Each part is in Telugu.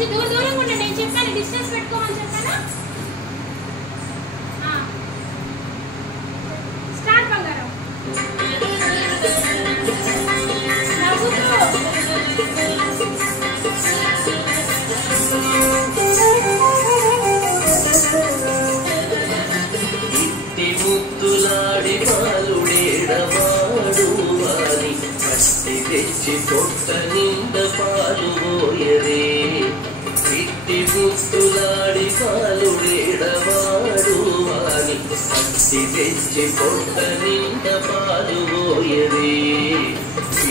కొంచెం దూరంగా ఉండండి. నేను చెప్పాను డిస్టెన్స్ పెట్టుకోమని చెప్పానా? స్టార్ట్ బంగారం. ఇట్టి ముద్దులాడి పాలుడేడవాడు వాని కట్టి తెచ్చి పొట్ట నింద పాలు పోయరే. ఇట్టి ముద్దులాడి పాలుడేడవాడు వాని కట్టి తెచ్చి పొట్ట నింద పాలు పోయరే.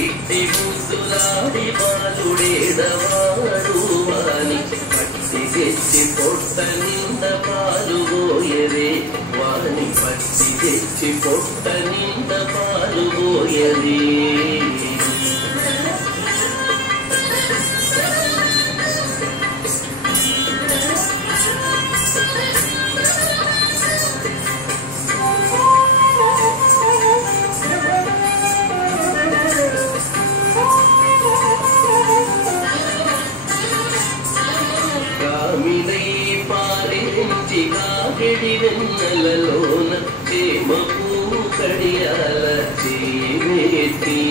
ఇట్టి ముద్దులాడి పాలుడేడవాడు వాని కట్టి తెచ్చి పొట్ట నింద పాలు పోయరే. వాని పట్టి తెచ్చి పొట్ట నింద పాలు పోయరే. కామినై పాలించి కాకిడి వెన్నెలలోన చేమపు కడియాల చేమెత్తి.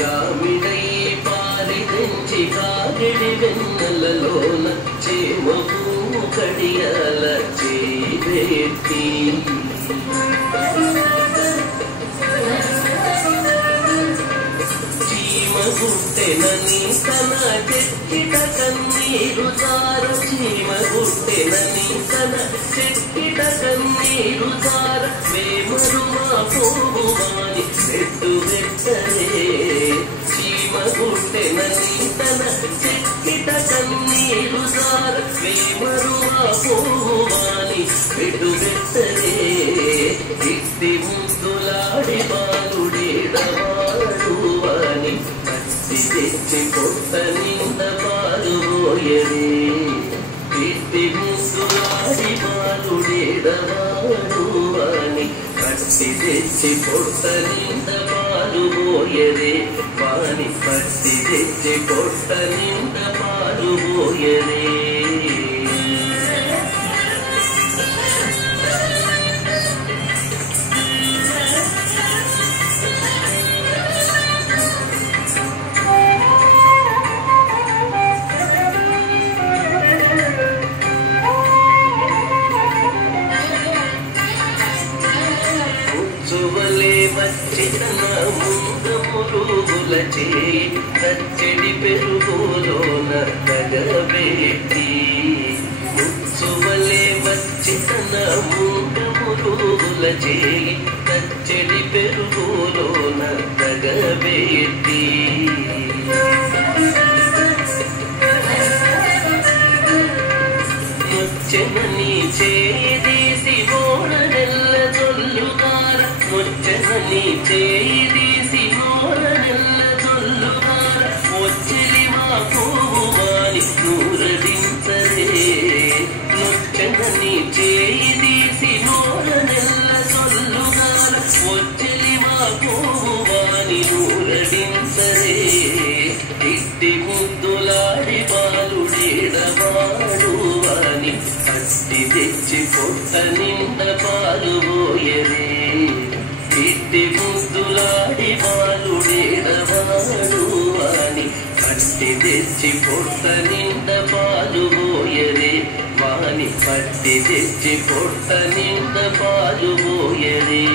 కామినై పాలించి కాకిడి వెన్నెలలోన చేమపు కడియాల చేమెత్తి. చీమగుట్టెనని తన చెక్కిట కన్నీరు జార. చీమగుట్టెనని తన చెక్కిట కన్నీరు జార. వేమరు మా పోగువాని పెట్టు పెట్టరే. చీమగుట్టెనని తన చెక్కిట కన్నీరు జార. వేమరు మా పోగువాని పెట్టు పెట్టరే. ఇట్టి ముద్దులాడి బాలుడేడవాడు వాని కట్టి తెచ్చి పొట్ట నింద పాలు పోయరే. ఇట్టి ముద్దులాడి బాలుడేడవాడు వాని కట్టి తెచ్చి పొట్ట నింద పాలు పోయరే. వాని కట్టి తెచ్చి పొట్ట నింద పాలు పోయరే. ముచ్చువలే వచ్చి తన ముందు మురుగుల చేయి కచ్చడి పెరుగులోన తగబెట్టి. ముచ్చువలే వచ్చి తన ముందు మురుగుల చేయి కచ్చడి పెరుగులోన తగబెట్టి. ముచ్చెనని చేదీసి ఓడనెల్ల జొల్లుగార. ముచ్చెనని చేదీసి ఓడనెల్ల జొల్లుగార. వచ్చెలివా పోవాని నూరడించరే. ముచ్చెనని చేదీసి ఓడనెల్ల జొల్లుగార. వచ్చెలివా పోవాని నూరడించరే. ఇట్టి ముద్దులాడి బాలుడేడవాడు వాని కట్టి తెచ్చి పొట్ట నింద పాలు పోయరే. ఇట్టి ముద్దులాడి బాలుడేడవాడు వాని కట్టి తెచ్చి పొట్ట నింద పాలు పోయరే. వాని కట్టి తెచ్చి పొట్ట నింద పాలు పోయరే.